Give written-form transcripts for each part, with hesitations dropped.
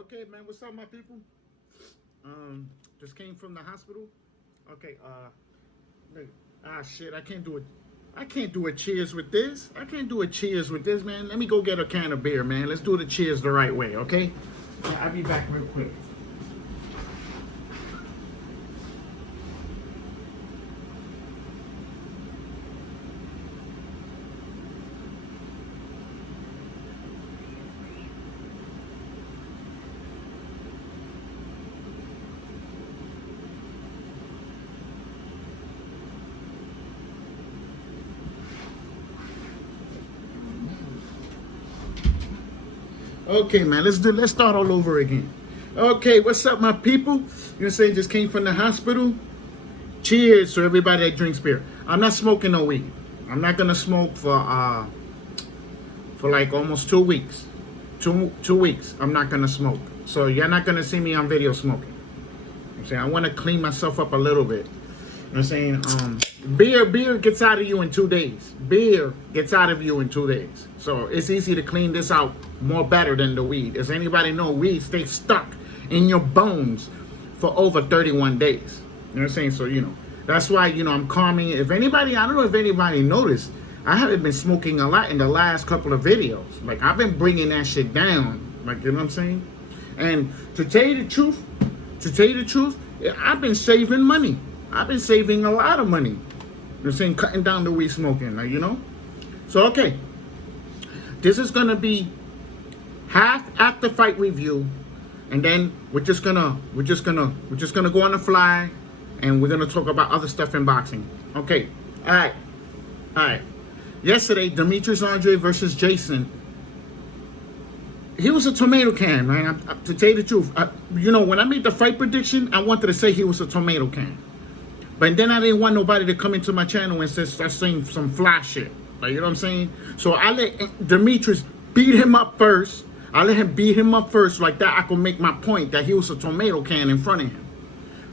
Okay, man, what's up, my people? Just came from the hospital. Okay, look, shit, I can't do it. I can't do a cheers with this. I can't do a cheers with this, man. Let me go get a can of beer, man. Let's do the cheers the right way, okay? Yeah, I'll be back real quick. Okay, man, let's start all over again. Okay, what's up, my people? You know what I'm saying? Just came from the hospital. Cheers to everybody that drinks beer. I'm not smoking no weed. I'm not gonna smoke for like almost 2 weeks. Two weeks. I'm not gonna smoke. So you're not gonna see me on video smoking. You know I'm saying I want to clean myself up a little bit. You know what I'm saying? Beer gets out of you in 2 days. Beer gets out of you in 2 days. So it's easy to clean this out more better than the weed. Does anybody know weed stays stuck in your bones for over 31 days? You know what I'm saying? So, that's why, I'm calming. If anybody, I don't know if anybody noticed, I haven't been smoking a lot in the last couple of videos. Like, I've been bringing that shit down. Like, you know what I'm saying? And to tell you the truth, I've been saving money. I've been saving a lot of money. You know what I'm saying? Cutting down the weed smoking, like, So, okay. This is going to be half after fight review. And then we're just gonna go on the fly, and we're gonna talk about other stuff in boxing. Okay, all right. Yesterday, Demetrius Andre versus Jason. He was a tomato can, man. To tell you the truth, when I made the fight prediction, I wanted to say he was a tomato can, but then I didn't want nobody to come into my channel and start saying some fly shit. Like, you know what I'm saying? So I let Demetrius beat him up first. I let him beat him up first, like that I could make my point that he was a tomato can in front of him.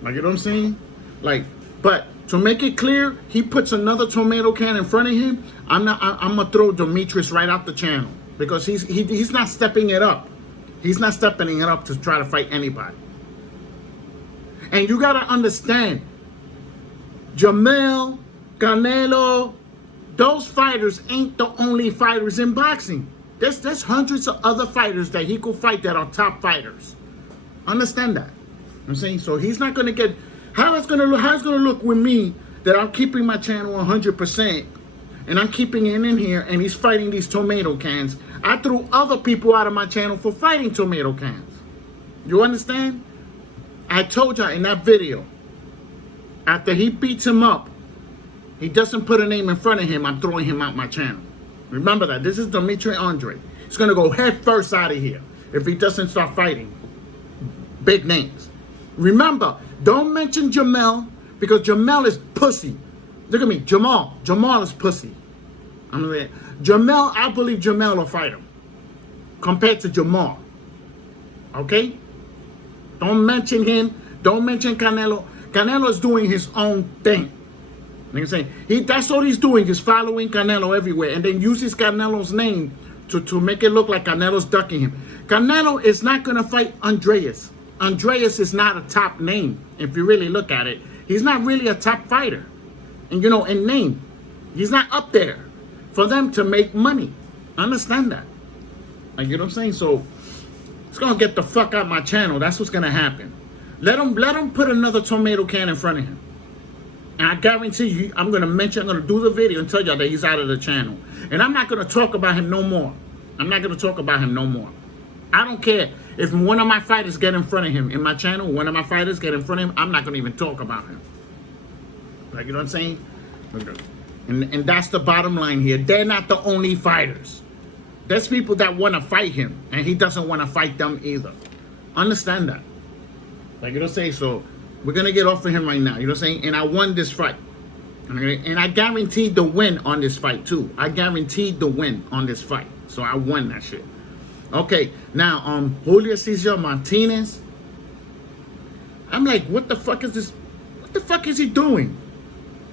Like, you know what I'm saying? Like, but to make it clear, he puts another tomato can in front of him. I'm gonna throw Demetrius right out the channel because he's not stepping it up. He's not stepping it up to try to fight anybody. And you gotta understand, Jamel, Canelo, those fighters ain't the only fighters in boxing. There's hundreds of other fighters that he could fight that are top fighters. Understand that? I'm saying, so he's not gonna get. How it's gonna look with me that I'm keeping my channel 100% and I'm keeping it in here and he's fighting these tomato cans. I threw other people out of my channel for fighting tomato cans. You understand? I told y'all in that video, after he beats him up, he doesn't put a name in front of him, I'm throwing him out my channel. Remember that. This is Demetrius Andre. He's going to go head first out of here if he doesn't start fighting big names. Remember, don't mention Jamel because Jamel is pussy. Look at me. Jamal is pussy. Jamel, I believe Jamel will fight him compared to Jamal. Okay? Don't mention him. Don't mention Canelo. Canelo is doing his own thing. Like I'm saying, that's all he's doing is following Canelo everywhere and then uses Canelo's name to make it look like Canelo's ducking him. Canelo is not going to fight Andreas. Andreas is not a top name. If you really look at it, he's not really a top fighter. And in name, he's not up there for them to make money. Understand that? Like, you know what I'm saying? So it's going to get the fuck out my channel. That's what's going to happen. Let him put another tomato can in front of him. And I guarantee you, I'm going to do the video and tell y'all that he's out of the channel. And I'm not going to talk about him no more. I'm not going to talk about him no more. I don't care if one of my fighters get in front of him in my channel, one of my fighters get in front of him, I'm not going to even talk about him. Like, you know what I'm saying? And that's the bottom line here. They're not the only fighters. There's people that want to fight him, and he doesn't want to fight them either. Understand that. Like, you know what I'm saying? So we're going to get off of him right now. You know what I'm saying? And I won this fight. And I guaranteed the win on this fight, too. I guaranteed the win on this fight. So I won that shit. Okay. Now, Julio Cesar Martinez. I'm like, what the fuck is this? What the fuck is he doing?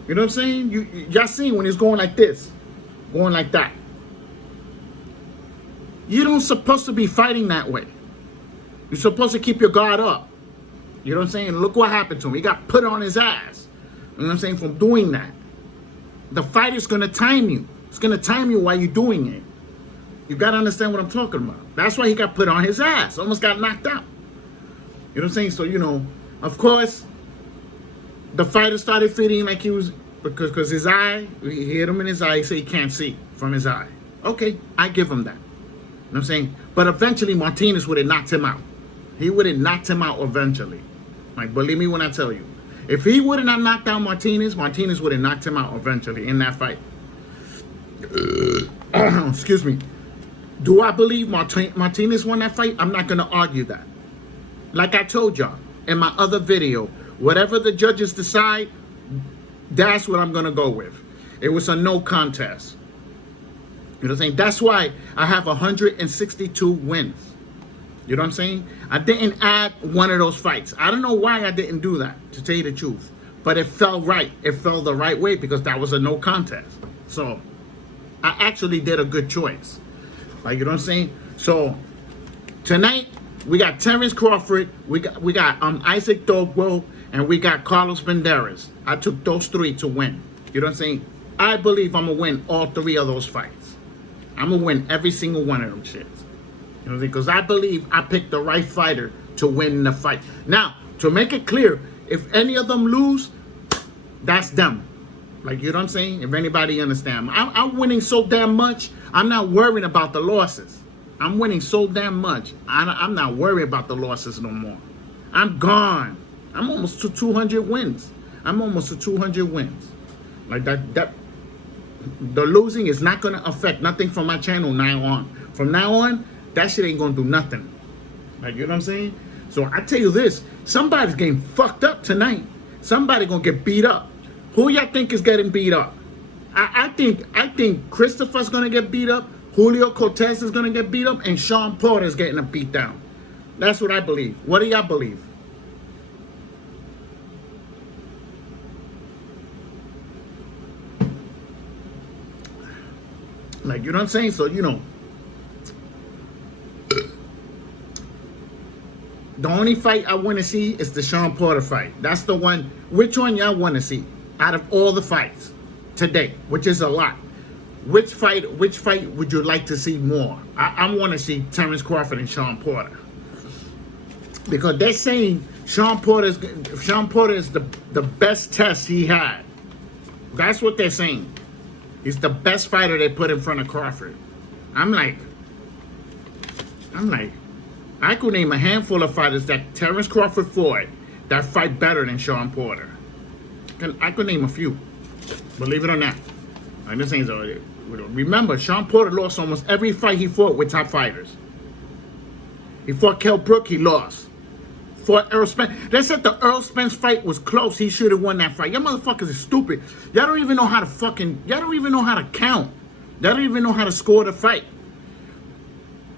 You know what I'm saying? Y'all seen when he's going like this. Going like that. You don't supposed to be fighting that way. You're supposed to keep your guard up. You know what I'm saying? Look what happened to him. He got put on his ass. You know what I'm saying? From doing that. The fighter's going to time you. It's going to time you while you're doing it. You got to understand what I'm talking about. That's why he got put on his ass. Almost got knocked out. You know what I'm saying? So, you know, of course, the fighter started feeling like he was, because his eye, he hit him in his eye, so he can't see from his eye. Okay, I give him that. You know what I'm saying? But eventually, Martinez would have knocked him out. He would have knocked him out eventually. Like, believe me when I tell you. If he would have not knocked out Martinez, Martinez would have knocked him out eventually in that fight. Excuse me. Do I believe Martinez won that fight? I'm not going to argue that. Like I told y'all in my other video, whatever the judges decide, that's what I'm going to go with. It was a no contest. You know what I'm saying? That's why I have 162 wins. You know what I'm saying? I didn't add one of those fights. I don't know why I didn't do that, to tell you the truth. But it felt right. It felt the right way because that was a no contest. So I actually did a good choice. Like, you know what I'm saying? So tonight we got Terrence Crawford, we got Isaac Dogwell, and we got Carlos Banderas. I took those three to win. You know what I'm saying? I believe I'm gonna win all three of those fights. I'm gonna win every single one of them shits. You know, because I believe I picked the right fighter to win the fight. Now, to make it clear, if any of them lose, that's them. Like, you know what I'm saying? If anybody understand. I'm winning so damn much, I'm not worrying about the losses. I'm winning so damn much, I'm not worried about the losses no more. I'm gone. I'm almost to 200 wins. I'm almost to 200 wins. Like, that the losing is not going to affect nothing from my channel now on. From now on, that shit ain't gonna do nothing. Like, you know what I'm saying? So I tell you this, somebody's getting fucked up tonight. Somebody gonna get beat up. Who y'all think is getting beat up? I think Christopher's gonna get beat up, Julio Cortez is gonna get beat up, and Sean Porter is getting a beat down. That's what I believe. What do y'all believe? Like, you know what I'm saying? So, you know, the only fight I want to see is the Sean Porter fight. That's the one. Which one y'all want to see out of all the fights today, which is a lot? Which fight would you like to see more? I want to see Terrence Crawford and Sean Porter. Because they're saying Sean Porter is the best test he had. That's what they're saying. He's the best fighter they put in front of Crawford. I'm like, I could name a handful of fighters that Terrence Crawford fought that fight better than Sean Porter. I could name a few, believe it or not. I'm just saying, so remember, Sean Porter lost almost every fight he fought with top fighters. He fought Kell Brook, he lost. Fought Errol Spence. They said the Errol Spence fight was close. He should have won that fight. Y'all motherfuckers are stupid. Y'all don't even know how to y'all don't even know how to count. Y'all don't even know how to score the fight.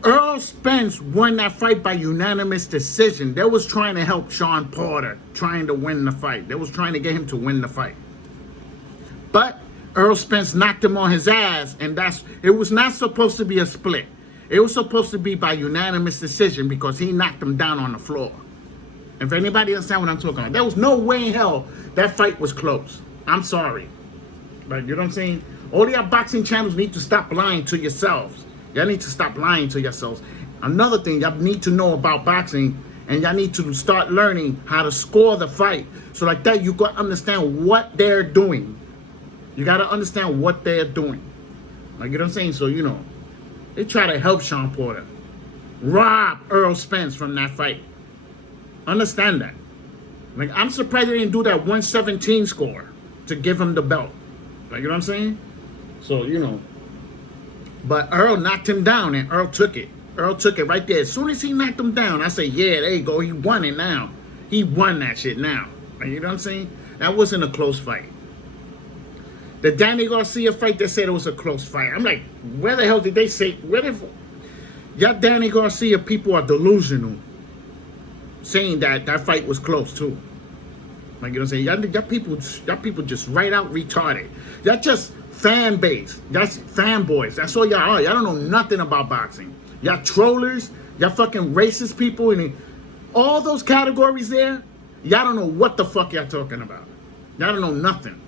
Errol Spence won that fight by unanimous decision. They was trying to help Sean Porter, trying to win the fight. They was trying to get him to win the fight. But Errol Spence knocked him on his ass, and it was not supposed to be a split. It was supposed to be by unanimous decision because he knocked him down on the floor. If anybody understand what I'm talking about, there was no way in hell that fight was close. I'm sorry. But you know what I'm saying? All y'all boxing channels need to stop lying to yourselves. Y'all need to stop lying to yourselves. Another thing y'all need to know about boxing, and y'all need to start learning how to score the fight. So like that, you got to understand what they're doing. You got to understand what they're doing. Like, you know what I'm saying? So, you know, they try to help Sean Porter rob Errol Spence from that fight. Understand that. Like, I'm surprised they didn't do that 117 score to give him the belt. Like, you know what I'm saying? So, you know. But Earl knocked him down, and Earl took it. Earl took it right there. As soon as he knocked him down, I said, yeah, there you go. He won it now. He won that shit now. Like, you know what I'm saying? That wasn't a close fight. The Danny Garcia fight, they said it was a close fight. I'm like, where the hell did they say? Y'all Danny Garcia people are delusional, saying that that fight was close too. Like, you know what I'm saying? Y'all people just right out retarded. Y'all just fan base. That's fanboys. That's all y'all are. Y'all don't know nothing about boxing. Y'all trollers. Y'all fucking racist people and all those categories there, y'all don't know what the fuck y'all talking about. Y'all don't know nothing.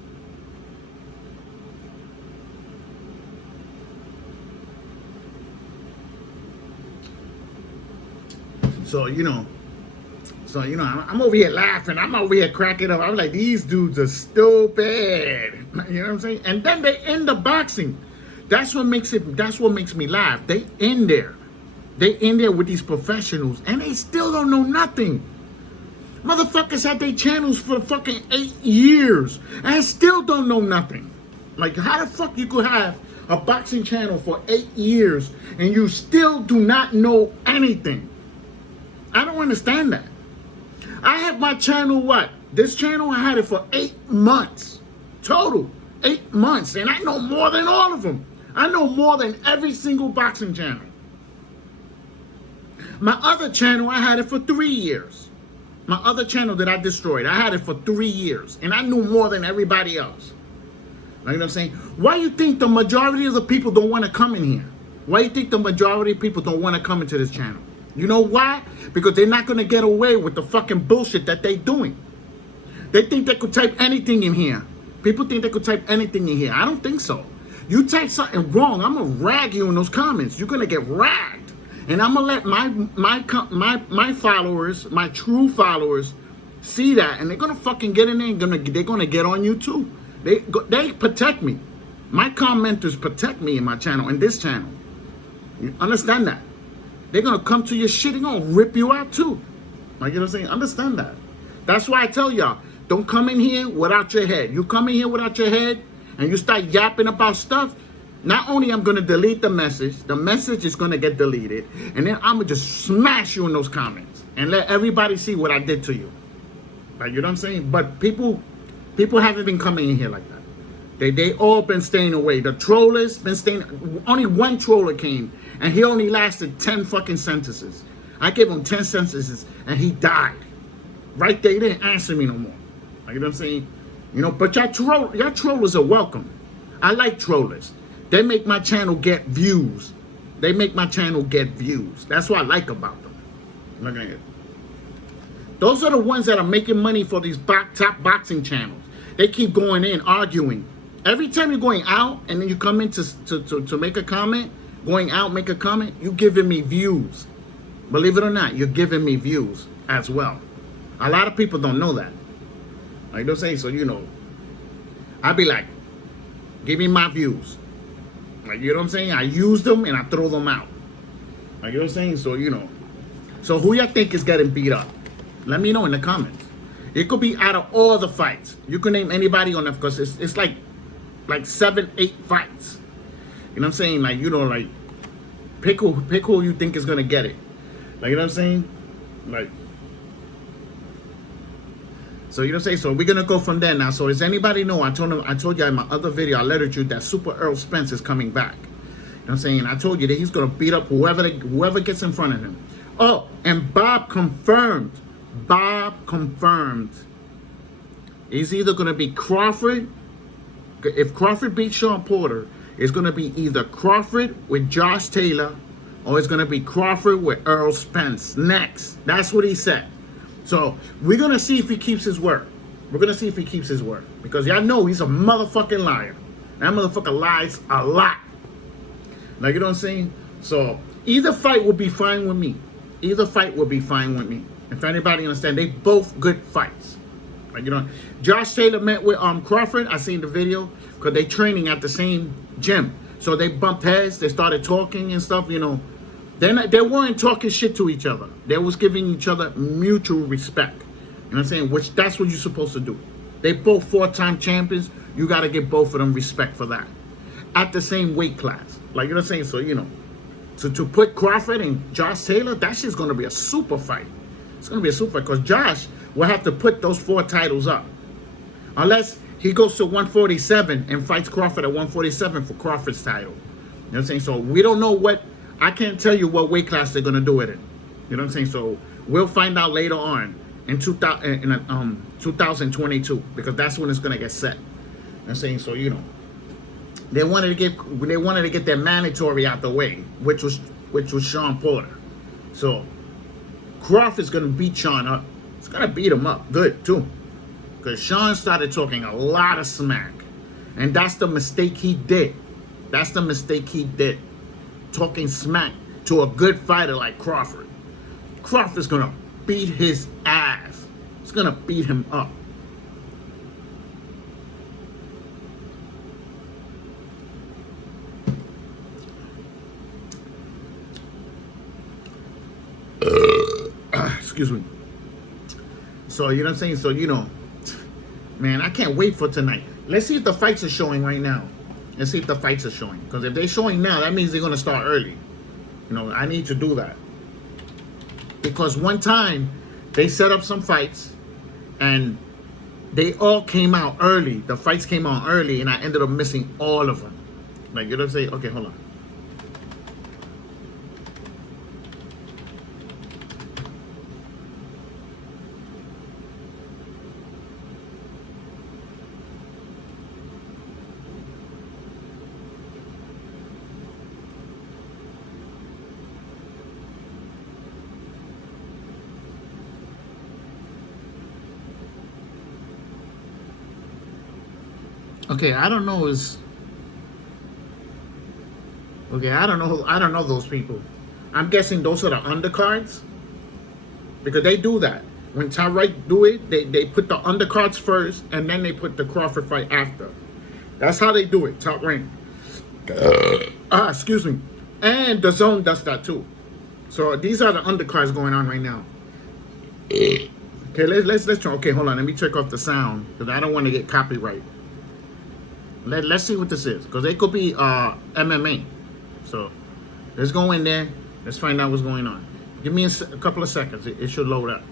So, I'm over here laughing. I'm over here cracking up. I'm like, these dudes are stupid. You know what I'm saying? And then they end the boxing. That's what makes me laugh. They in there. They in there with these professionals and they still don't know nothing. Motherfuckers had their channels for fucking 8 years and still don't know nothing. Like, how the fuck you could have a boxing channel for 8 years and you still do not know anything? I don't understand that. I have my channel, this channel, I had it for 8 months. Total. 8 months. And I know more than all of them. I know more than every single boxing channel. My other channel, I had it for 3 years. My other channel that I destroyed, I had it for 3 years. And I knew more than everybody else. You know what I'm saying? Why do you think the majority of the people don't want to come in here? Why do you think the majority of people don't want to come into this channel? You know why? Because they're not going to get away with the fucking bullshit that they're doing. They think they could type anything in here. People think they could type anything in here. I don't think so. You type something wrong, I'm going to rag you in those comments. You're going to get ragged. And I'm going to let my followers, my true followers, see that. And they're going to fucking get in there and they're going to get on you too. They protect me. My commenters protect me in my channel, in this channel. You understand that? They're going to come to your shit and going to rip you out too. Like, you know what I'm saying? Understand that. That's why I tell y'all, don't come in here without your head. You come in here without your head and you start yapping about stuff, not only I'm going to delete the message is going to get deleted, and then I'm going to just smash you in those comments and let everybody see what I did to you. Like, you know what I'm saying? But people haven't been coming in here like that. They all been staying away. The trollers been staying. Only one troller came, and he only lasted 10 fucking sentences. I gave him 10 sentences, and he died. Right there, he didn't answer me no more. Like, you know what I'm saying? You know, but y'all trollers are welcome. I like trollers. They make my channel get views. They make my channel get views. That's what I like about them. Look at it. Those are the ones that are making money for these top boxing channels. They keep going in, arguing. Every time you're going out and then you come in to make a comment, going out, make a comment, you're giving me views. Believe it or not, you're giving me views as well. A lot of people don't know that. Like, don't say, so, you know, I'd be like, give me my views. Like, you know what I'm saying? I use them and I throw them out. Like, you know what I'm saying? So, you know. So who y'all think is getting beat up? Let me know in the comments. It could be out of all the fights. You can name anybody on that because it's like 7, 8 fights. You know what I'm saying? Like, you know, like, pick who you think is going to get it. Like, you know what I'm saying? Like, so, you know what I'm saying? So, we're going to go from there now. So, does anybody know? I told you in my other video, I lettered you that Super Earl Spence is coming back. You know what I'm saying? I told you that he's going to beat up whoever gets in front of him. Oh, and Bob confirmed. It's either going to be Crawford. If Crawford beats Sean Porter, it's going to be either Crawford with Josh Taylor or it's going to be Crawford with Earl Spence next. That's what he said. So we're going to see if he keeps his word. We're going to see if he keeps his word. Because y'all know he's a motherfucking liar. That motherfucker lies a lot. Like, you know what I'm saying? So either fight will be fine with me. Either fight will be fine with me. If anybody understand, they both good fights. Like, you know, Josh Taylor met with Crawford. I seen the video because they training at the same gym. So they bumped heads. They started talking and stuff, you know. They weren't talking shit to each other. They was giving each other mutual respect. You know what I'm saying? Which that's what you're supposed to do. They both 4-time champions. You got to give both of them respect for that. At the same weight class. Like, you know what I'm saying? So, you know, to put Crawford and Josh Taylor, that shit's going to be a super fight. It's going to be a super fight because Josh will have to put those 4 titles up. Unless he goes to 147 and fights Crawford at 147 for Crawford's title. You know what I'm saying? So we don't know what, I can't tell you what weight class they're going to do it in. You know what I'm saying? So we'll find out later on in 2022 because that's when it's going to get set. You know what I'm saying? So, you know, they wanted to get their mandatory out the way, which was Sean Porter. So Crawford's gonna beat Sean up. It's gonna beat him up good too, because Sean started talking a lot of smack, and that's the mistake he did. That's the mistake he did, talking smack to a good fighter like Crawford. Crawford's gonna beat his ass. It's gonna beat him up. Excuse me. So, you know what I'm saying? So, you know, man, I can't wait for tonight. Let's see if the fights are showing right now. Let's see if the fights are showing. Because if they're showing now, that means they're going to start early. You know, I need to do that. Because one time, they set up some fights, and they all came out early. The fights came out early, and I ended up missing all of them. Like, you know what I'm saying? Okay, hold on. Okay, I don't know I don't know those people. I'm guessing those are the undercards, because they do that. When Tyrite do it, they put the undercards first, and then they put the Crawford fight after. That's how they do it, Top Rank. Excuse me. And the Zone does that too. So these are the undercards going on right now. Okay, let's try. Okay, hold on. Let me check off the sound, because I don't want to get copyright. Let's see what this is, because it could be MMA. So let's go in there. Let's find out what's going on. Give me a couple of seconds. It should load up.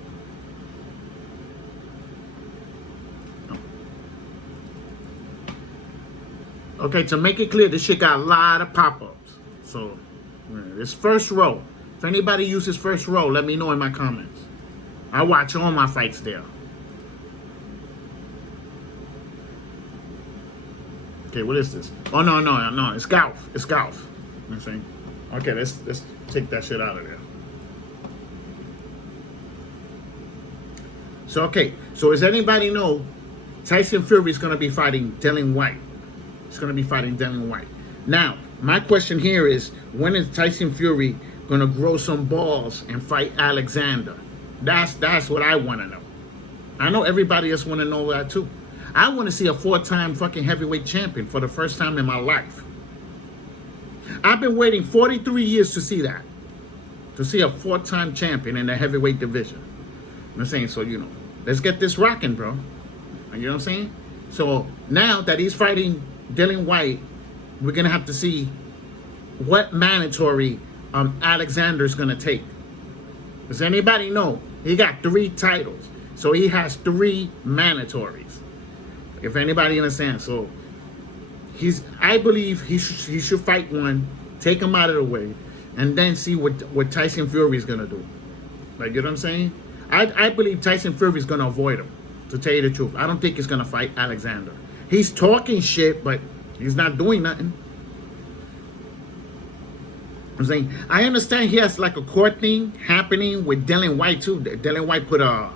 Okay, to make it clear, this shit got a lot of pop-ups. So this first row. If anybody uses first row, let me know in my comments. I watch all my fights there. Okay, what is this? Oh, no, it's golf. It's golf. You know what I'm saying? Okay, let's take that shit out of there. So, okay. So, does anybody know Tyson Fury is going to be fighting Dillian Whyte? He's going to be fighting Dillian Whyte. Now, my question here is, when is Tyson Fury going to grow some balls and fight Alexander? That's what I want to know. I know everybody else want to know that too. I want to see a 4-time fucking heavyweight champion for the first time in my life. I've been waiting 43 years to see that. To see a 4-time champion in the heavyweight division. I'm saying, so, you know, let's get this rocking, bro. You know what I'm saying? So now that he's fighting Dillian Whyte, we're going to have to see what mandatory Alexander's going to take. Does anybody know? He got 3 titles. So he has 3 mandatories. If anybody understands. So I believe he should fight one, take him out of the way, and then see what Tyson Fury is going to do. Like, you know what I'm saying? I believe Tyson Fury is going to avoid him, to tell you the truth. I don't think he's going to fight Alexander. He's talking shit, but he's not doing nothing. I'm saying, I understand he has like a court thing happening with Dillian Whyte too. Dillian Whyte put a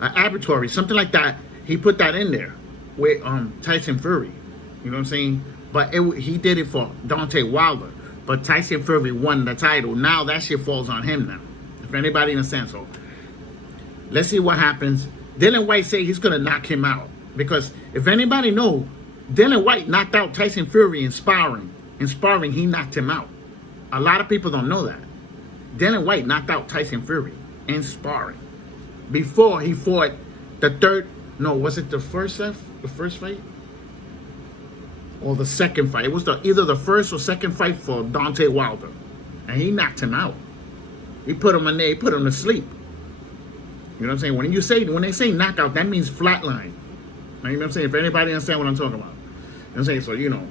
arbitrary, something like that. He put that in there with Tyson Fury. You know what I'm saying? But he did it for Deontay Wilder. But Tyson Fury won the title. Now that shit falls on him now. If anybody understands. So let's see what happens. Dillian Whyte say he's gonna knock him out. Because if anybody know, Dillian Whyte knocked out Tyson Fury in sparring. In sparring, he knocked him out. A lot of people don't know that. Dillian Whyte knocked out Tyson Fury in sparring. Before he fought the third, no, was it the first fight? Or the second fight? It was either the first or second fight for Deontay Wilder. And he knocked him out. He put him in there, he put him to sleep. You know what I'm saying? When they say knockout, that means flatline. You know what I'm saying? If anybody understand what I'm talking about. You know what I'm saying? So, you know.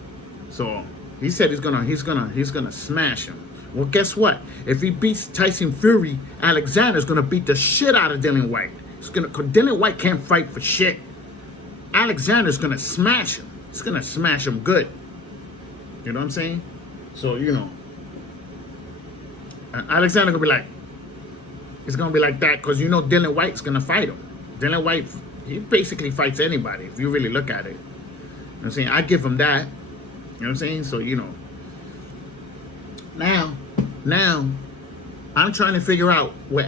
So he said he's gonna smash him. Well, guess what? If he beats Tyson Fury, Alexander's gonna beat the shit out of Dillian Whyte. Cause Dillian Whyte can't fight for shit. Alexander's gonna smash him. He's gonna smash him good. You know what I'm saying? So, you know, Alexander gonna be like, It's gonna be like that because you know Dylan White's gonna fight him. Dylan White, he basically fights anybody if you really look at it. You know what I'm saying? I give him that. You know what I'm saying? So you know. Now, I'm trying to figure out what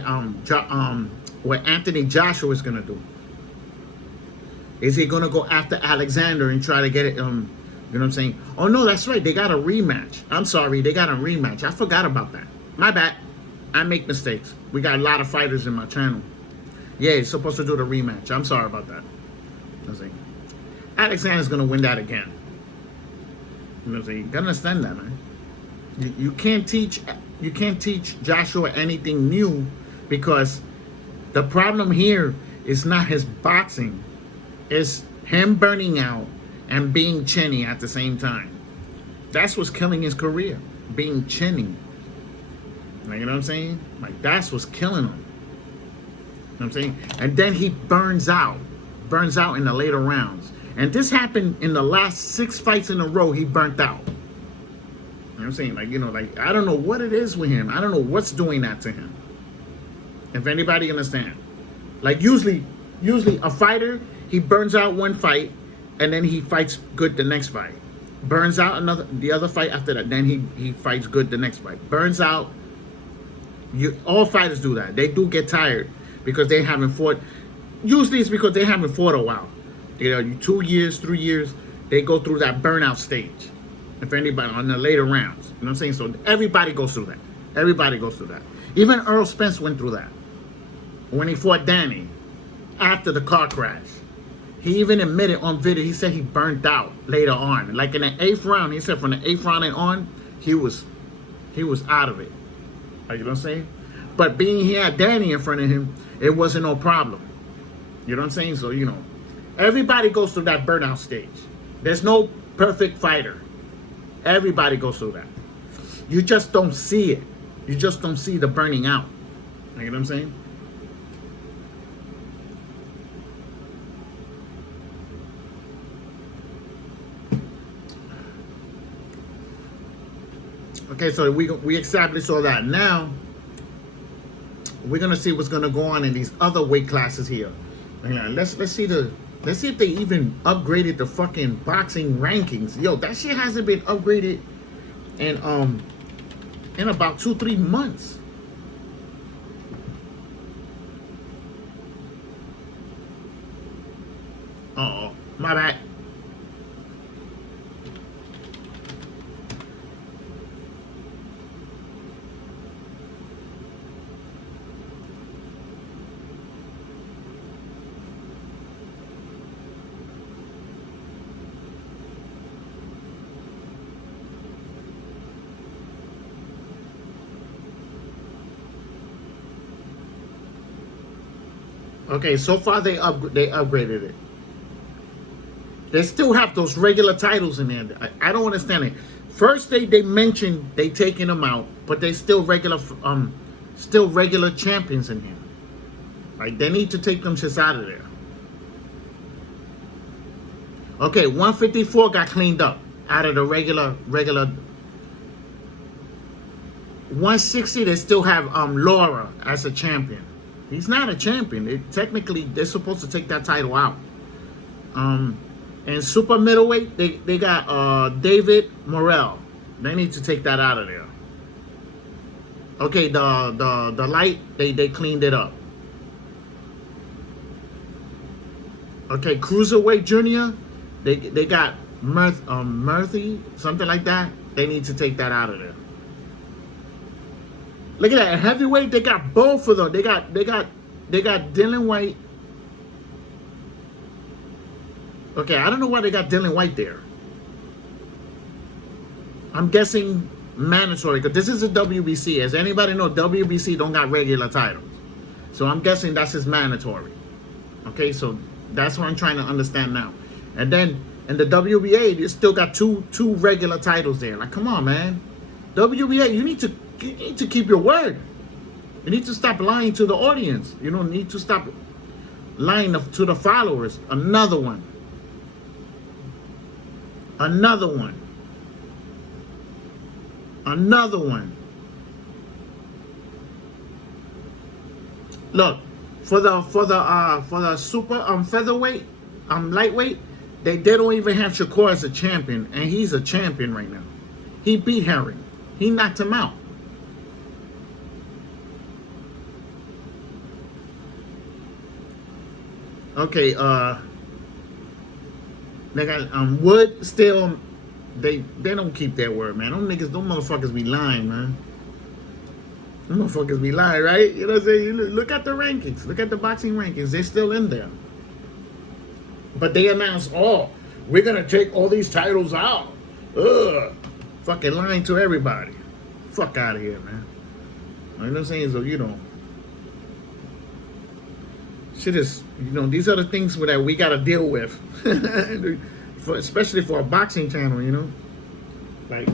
Anthony Joshua is gonna do. Is he gonna go after Alexander and try to get it? You know what I'm saying? Oh no, that's right. They got a rematch. I'm sorry, they got a rematch. I forgot about that. My bad. I make mistakes. We got a lot of fighters in my channel. Yeah, he's supposed to do the rematch. I'm sorry about that. I'm saying Alexander's gonna win that again. You know what I'm saying? You gotta understand that, man. You can't teach Joshua anything new because the problem here is not his boxing. It's him burning out and being chinny at the same time. That's what's killing his career. Being chinny. Like, you know what I'm saying? Like, that's what's killing him. You know what I'm saying? And then he burns out in the later rounds. And this happened in the last 6 fights in a row. He burnt out. You know what I'm saying? Like, you know, like, I don't know what it is with him. I don't know what's doing that to him. If anybody understand. Like, usually a fighter, he burns out one fight and then he fights good the next fight. Burns out the other fight after that. Then he fights good the next fight. Burns out. All fighters do that. They do get tired because they haven't fought. Usually it's because they haven't fought a while. You know, 2 years, 3 years, they go through that burnout stage. If anybody on the later rounds, you know what I'm saying? So everybody goes through that. Everybody goes through that. Even Earl Spence went through that when he fought Danny after the car crash. He even admitted on video. He said he burnt out later on. Like in the 8th round, he said from the 8th round and on, he was out of it. Like, you know what I'm saying? But being he had Danny in front of him, it wasn't no problem. You know what I'm saying? So, you know, everybody goes through that burnout stage. There's no perfect fighter. Everybody goes through that. You just don't see it. You just don't see the burning out. You know what I'm saying? Okay, so we established all that. Now we're gonna see what's gonna go on in these other weight classes here. Let's see if they even upgraded the fucking boxing rankings. Yo, that shit hasn't been upgraded in about 2-3 months. Uh-oh, my bad. Okay, so far they upgraded it. They still have those regular titles in there. I don't understand it. First they mentioned they taking them out, but they still regular champions in here. Like, they need to take them shits out of there. Okay, 154 got cleaned up out of the regular 160. They still have Laura as a champion. He's not a champion. Technically, they're supposed to take that title out. And super middleweight, they got David Morrell. They need to take that out of there. Okay, the light, they cleaned it up. Okay, cruiserweight junior, they got Murthy, something like that. They need to take that out of there. Look at that. Heavyweight, they got both of them. They got Dylan White. Okay, I don't know why they got Dylan White there. I'm guessing mandatory, because this is a WBC. As anybody know, WBC don't got regular titles. So I'm guessing that's his mandatory. Okay, so that's what I'm trying to understand now. And then in the WBA, you still got two regular titles there. Like, come on, man. WBA, you need to keep your word. You need to stop lying to the audience. You don't need to stop lying to the followers. Another one. Another one. Another one. Look, for the super featherweight, lightweight, they don't even have Shakur as a champion, and he's a champion right now. He beat Herring. He knocked him out. Okay, they got Wood still. They don't keep their word, man. Them motherfuckers be lying, man. Them motherfuckers be lying, right? You know what I'm saying? Look at the rankings. Look at the boxing rankings. They're still in there. But they announced, oh, we're gonna take all these titles out. Ugh. Fucking lying to everybody. Fuck out of here, man. You know what I'm saying? So, shit is, these are the things that we gotta deal with. Especially for a boxing channel, Like,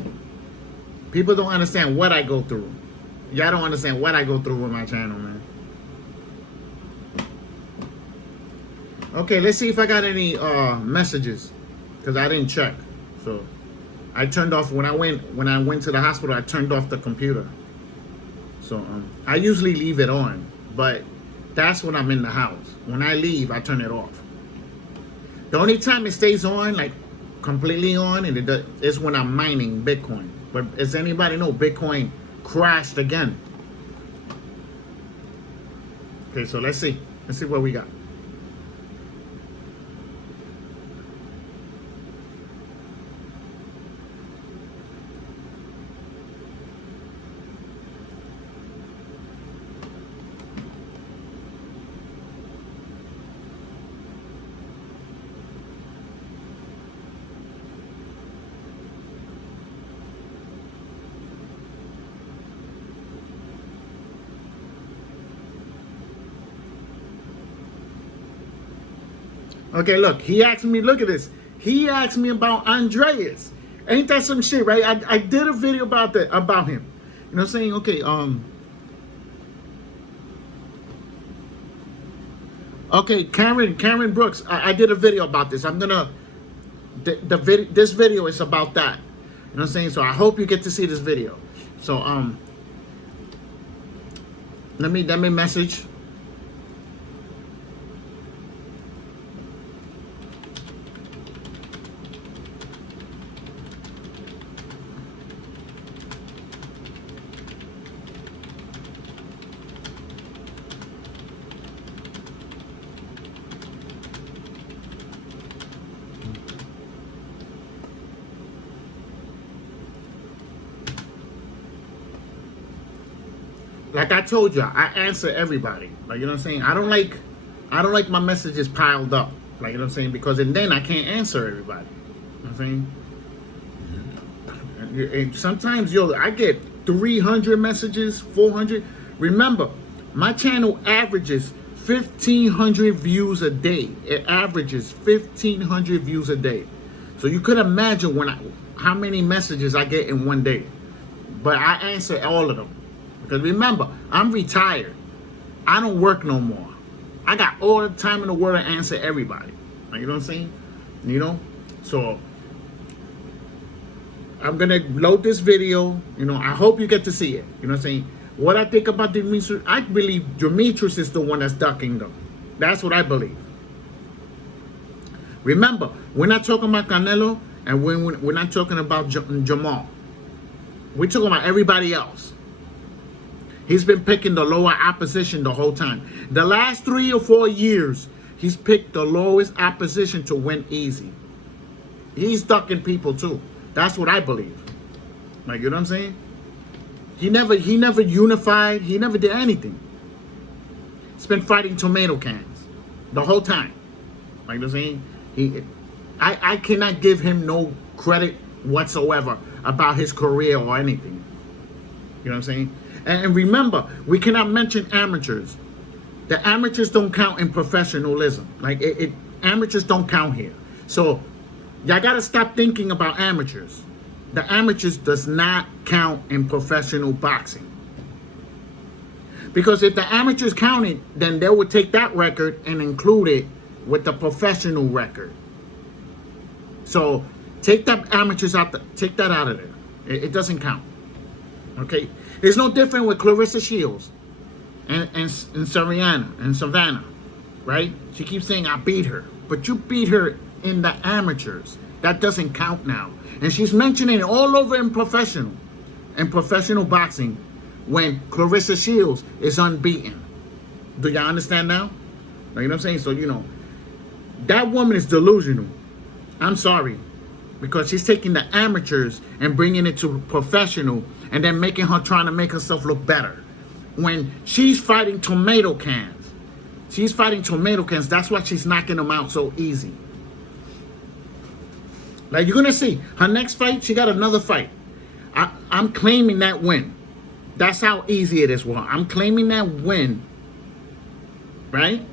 people don't understand what I go through. Y'all don't understand what I go through with my channel, man. Okay, let's see if I got any messages, because I didn't check. So I turned off when I went to the hospital. I turned off the computer. So I usually leave it on, but that's when I'm in the house. When I leave, I turn it off. The only time it stays on, like completely on, is when I'm mining Bitcoin. But as anybody know, Bitcoin crashed again. Okay, so let's see what we got. Okay, look, he asked me, look at this. He asked me about Andreas. Ain't that some shit, right? I did a video about him. You know what I'm saying? Okay, okay, Karen Brooks, I did a video about this. I'm gonna, this video is about that. You know what I'm saying? So I hope you get to see this video. So, let me message. Like I told you, I answer everybody. Like, you know what I'm saying? I don't like my messages piled up. Like, you know what I'm saying? Because then I can't answer everybody. You know what I'm saying? And sometimes, I get 300 messages, 400. Remember, my channel averages 1,500 views a day. It averages 1,500 views a day. So you could imagine how many messages I get in one day. But I answer all of them. Because remember, I'm retired. I don't work no more. I got all the time in the world to answer everybody. Like, you know what I'm saying? So I'm going to load this video. I hope you get to see it. You know what I'm saying? What I think about Demetrius, I believe Demetrius is the one that's ducking them. That's what I believe. Remember, we're not talking about Canelo, and we're not talking about Jamal. We're talking about everybody else. He's been picking the lower opposition the whole time. The last 3 or 4 years, he's picked the lowest opposition to win easy. He's ducking people too. That's what I believe. Like, you know what I'm saying? He never unified. He never did anything. He's been fighting tomato cans the whole time. Like, you know what I'm saying? I cannot give him no credit whatsoever about his career or anything. You know what I'm saying? And remember, we cannot mention amateurs. The amateurs don't count in professionalism. Like, amateurs don't count here. So, y'all got to stop thinking about amateurs. The amateurs does not count in professional boxing. Because if the amateurs counted, then they would take that record and include it with the professional record. So, take that amateurs out. Take that out of there. It doesn't count. Okay? It's no different with Clarissa Shields. and Savannah, right? She keeps saying, I beat her. But you beat her in the amateurs. That doesn't count now. And she's mentioning it all over in professional boxing when Clarissa Shields is unbeaten. Do y'all understand now? You know what I'm saying? So, you know, that woman is delusional. I'm sorry. Because she's taking the amateurs and bringing it to professional and then making her trying to make herself look better. When she's fighting tomato cans. She's fighting tomato cans. That's why she's knocking them out so easy. Like, you're going to see. Her next fight, she got another fight. I'm claiming that win. That's how easy it is for her. I'm claiming that win. Right?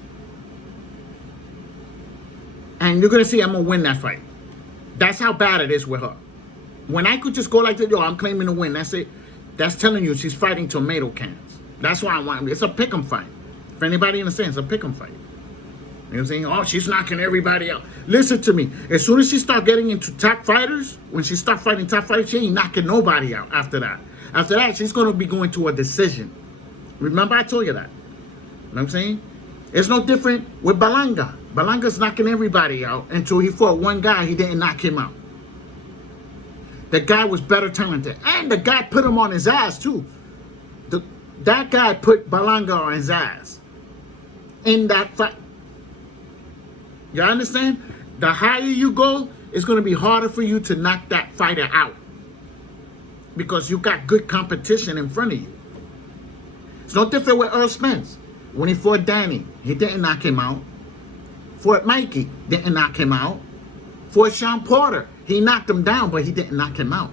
And you're going to see I'm going to win that fight. That's how bad it is with her. When I could just go like this, yo, I'm claiming to win. That's it. That's telling you she's fighting tomato cans. That's why I want. It's a pick'em fight. For anybody understands, it's a pick'em fight. You know what I'm saying? Oh, she's knocking everybody out. Listen to me. As soon as she start getting into top fighters, when she start fighting top fighters, she ain't knocking nobody out after that. After that, she's going to be going to a decision. Remember I told you that. You know what I'm saying? It's no different with Berlanga. Berlanga's knocking everybody out until he fought one guy. He didn't knock him out. The guy was better talented. And the guy put him on his ass, too. That guy put Berlanga on his ass in that fight. You understand? The higher you go, it's going to be harder for you to knock that fighter out. Because you got good competition in front of you. It's no different with Earl Spence. When he fought Danny, he didn't knock him out. Fought Mikey, didn't knock him out. Fought Sean Porter, he knocked him down, but he didn't knock him out.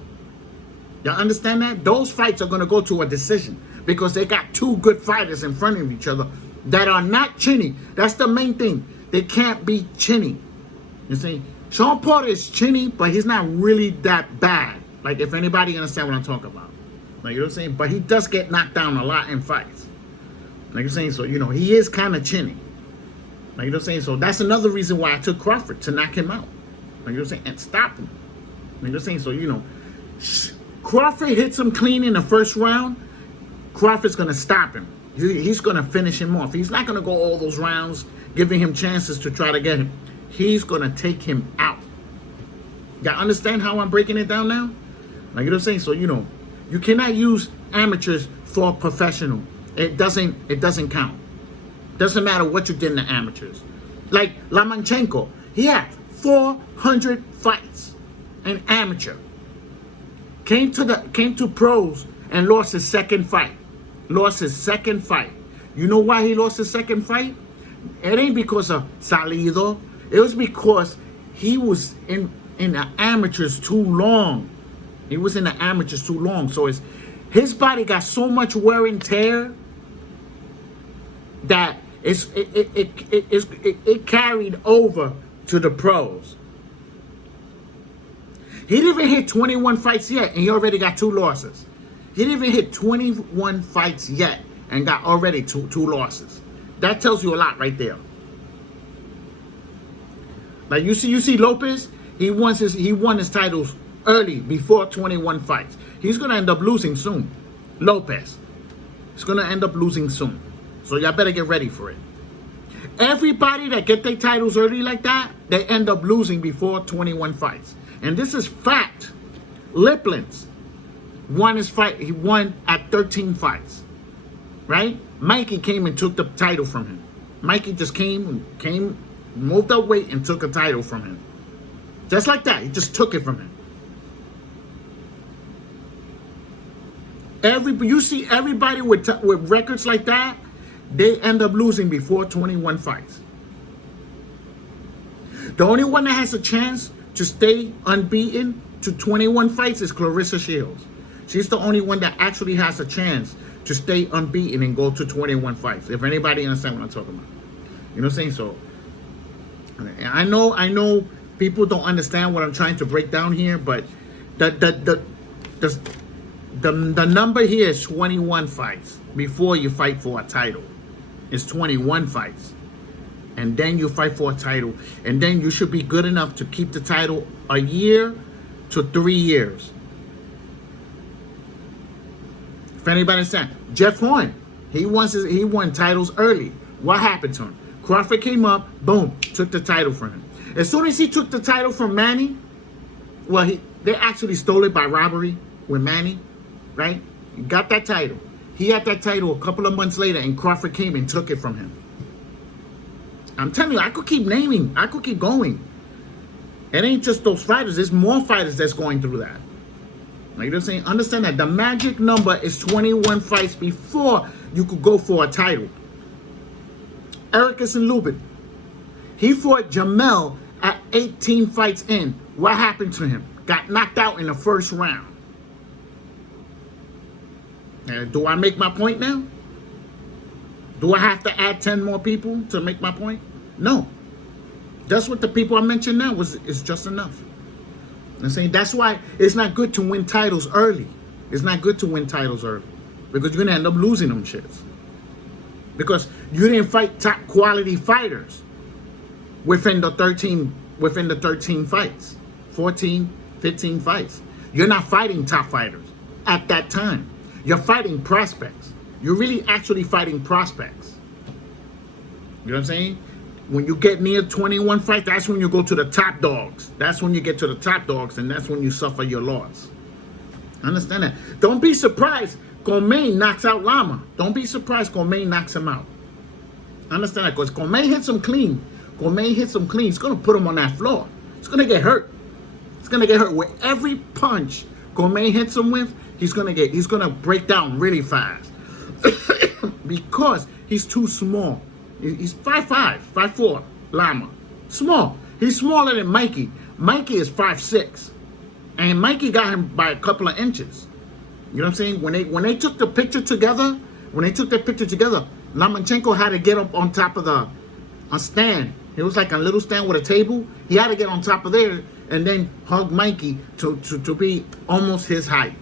Y'all understand that? Those fights are going to go to a decision because they got two good fighters in front of each other that are not chinny. That's the main thing. They can't be chinny. You see? Sean Porter is chinny, but he's not really that bad. Like, if anybody understand what I'm talking about. Like, you know what I'm saying? But he does get knocked down a lot in fights. Like you're saying, so, you know, he is kind of chinny. Like, you know what I'm saying? So that's another reason why I took Crawford, to knock him out. Like, you know what I'm saying? And stop him. Like, you know what I'm saying? So, you know, Crawford hits him clean in the first round. Crawford's going to stop him. He's going to finish him off. He's not going to go all those rounds, giving him chances to try to get him. He's going to take him out. Y'all understand how I'm breaking it down now? Like, you know what I'm saying? So, you know, you cannot use amateurs for professional. It doesn't count. Doesn't matter what you did in the amateurs. Like Lomachenko, he had 400 fights in amateur. Came to pros and lost his second fight. Lost his second fight. You know why he lost his second fight? It ain't because of Salido. It was because he was in the amateurs too long. He was in the amateurs too long. So his body got so much wear and tear that it carried over to the pros. He didn't even hit 21 fights yet, and he already got 2 losses. He didn't even hit 21 fights yet, and got already two losses. That tells you a lot right there. Like, you see Lopez, he won his titles early, before 21 fights. He's gonna end up losing soon. Lopez. He's gonna end up losing soon. So y'all better get ready for it. Everybody that get their titles early like that, they end up losing before 21 fights. And this is fact. Liplin's won his fight. He won at 13 fights. Right? Mikey came and took the title from him. Mikey just came, moved up weight and took a title from him. Just like that. He just took it from him. You see everybody with records like that, they end up losing before 21 fights. The only one that has a chance to stay unbeaten to 21 fights is Clarissa Shields. She's the only one that actually has a chance to stay unbeaten and go to 21 fights. If anybody understands what I'm talking about. You know what I'm saying? So, I know people don't understand what I'm trying to break down here, but the number here is 21 fights before you fight for a title. It's 21 fights. And then you fight for a title. And then you should be good enough to keep the title a year to 3 years. If anybody understands. Jeff Horn. He won titles early. What happened to him? Crawford came up, boom, took the title from him. As soon as he took the title from Manny, well, they actually stole it by robbery with Manny, right? He got that title. He had that title a couple of months later, and Crawford came and took it from him. I'm telling you, I could keep naming. I could keep going. It ain't just those fighters. There's more fighters that's going through that. Like, you know what I'm saying? Understand that the magic number is 21 fights before you could go for a title. Ericus and Lubin. He fought Jamel at 18 fights in. What happened to him? Got knocked out in the first round. Do I make my point now? Do I have to add 10 more people to make my point? No. That's what the people I mentioned now is just enough. I'm saying that's why it's not good to win titles early. It's not good to win titles early because you're gonna end up losing them shits. Because you didn't fight top quality fighters within the 13 fights, 14, 15 fights. You're not fighting top fighters at that time. You're fighting prospects. You're really actually fighting prospects. You know what I'm saying? When you get near 21 fights, that's when you go to the top dogs. That's when you get to the top dogs, and that's when you suffer your loss. Understand that? Don't be surprised Gourmet knocks out Lama. Don't be surprised Gourmet knocks him out. Understand that? Because Gourmet hits him clean. Gourmet hits him clean. It's going to put him on that floor. It's going to get hurt. It's going to get hurt. With every punch Gourmet hits him with, he's going to break down really fast. Because he's too small. He's 5'5", 5'4", Lama. Small. He's smaller than Mikey. Mikey is 5'6". And Mikey got him by a couple of inches. You know what I'm saying? When they took the picture together, Lomachenko had to get up on top of a stand. It was like a little stand with a table. He had to get on top of there and then hug Mikey to be almost his height.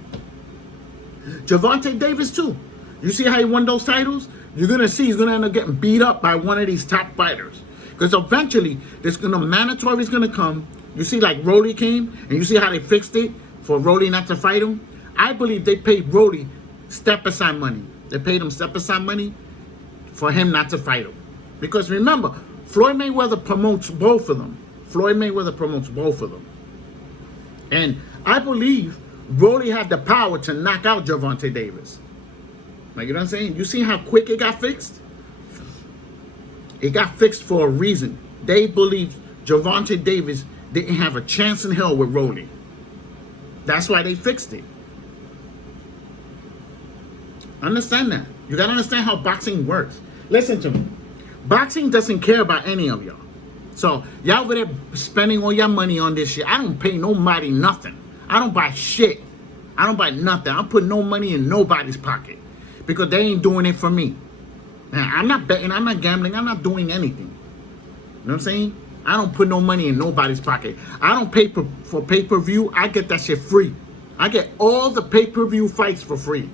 Gervonta Davis too. You see how he won those titles? You're going to see he's going to end up getting beat up by one of these top fighters. Because eventually, mandatory's going to come. You see like Rolly came, and you see how they fixed it for Rolly not to fight him? I believe they paid Rolly step-aside money. They paid him step-aside money for him not to fight him. Because remember, Floyd Mayweather promotes both of them. And I believe Rolly had the power to knock out Gervonta Davis. Like, you know what I'm saying? You see how quick it got fixed? It got fixed for a reason. They believed Gervonta Davis didn't have a chance in hell with Rolly. That's why they fixed it. Understand that. You gotta understand how boxing works. Listen to me. Boxing doesn't care about any of y'all. So y'all over there spending all your money on this shit. I don't pay nobody nothing. I don't buy shit. I don't buy nothing. I don't put no money in nobody's pocket. Because they ain't doing it for me. Now, I'm not betting, I'm not gambling, I'm not doing anything. You know what I'm saying? I don't put no money in nobody's pocket. I don't pay for pay-per-view. I get that shit free. I get all the pay-per-view fights for free.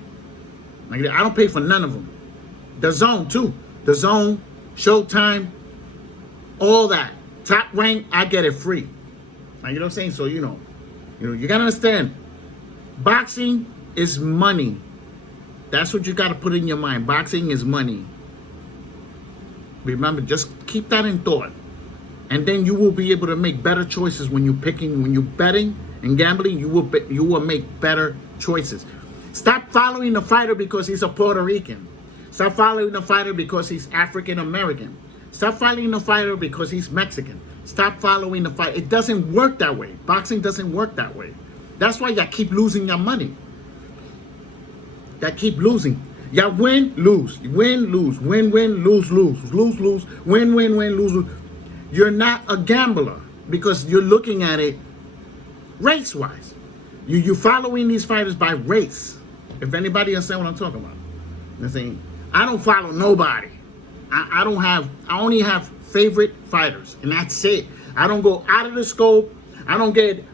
Like, I don't pay for none of them. The Zone too. The Zone, Showtime, all that. Top Rank, I get it free. Like, you know what I'm saying? So, you gotta understand. Boxing is money. That's what you got to put in your mind. Boxing is money. Remember, just keep that in thought. And then you will be able to make better choices when you're betting and gambling. You will make better choices. Stop following the fighter because he's a Puerto Rican. Stop following the fighter because he's African American. Stop following the fighter because he's Mexican. Stop following the fighter. It doesn't work that way. Boxing doesn't work that way. That's why y'all keep losing your money. That keep losing. Y'all win, lose. Win, lose. Win, win, lose, lose. Lose, lose. Win, win, win, lose, lose. You're not a gambler because you're looking at it race-wise. You're following these fighters by race. If anybody understand what I'm talking about. I'm saying, I don't follow nobody. I only have favorite fighters, and that's it. I don't go out of the scope. I don't get,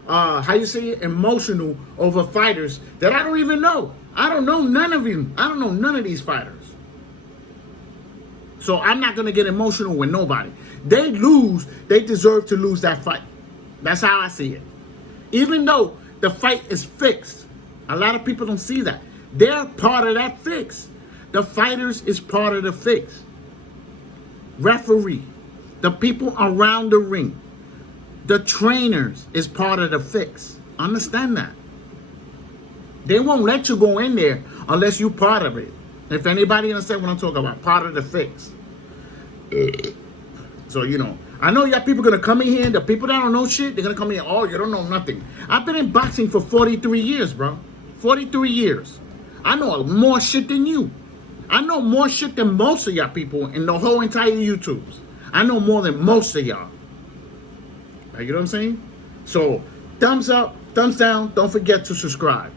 emotional over fighters that I don't even know. I don't know none of them. I don't know none of these fighters. So I'm not going to get emotional with nobody. They lose, they deserve to lose that fight. That's how I see it. Even though the fight is fixed, a lot of people don't see that. They're part of that fix. The fighters is part of the fix. Referee, the people around the ring, the trainers is part of the fix. Understand that. They won't let you go in there unless you're part of it. If anybody understand what I'm talking about, part of the fix. So, you know, I know y'all people gonna come in here, the people that don't know shit, they're gonna come in here, oh, you don't know nothing. I've been in boxing for 43 years, bro. 43 years. I know more shit than you. I know more shit than most of y'all people in the whole entire YouTubes. I know more than most of y'all. You know what I'm saying? So, thumbs up, thumbs down, don't forget to subscribe.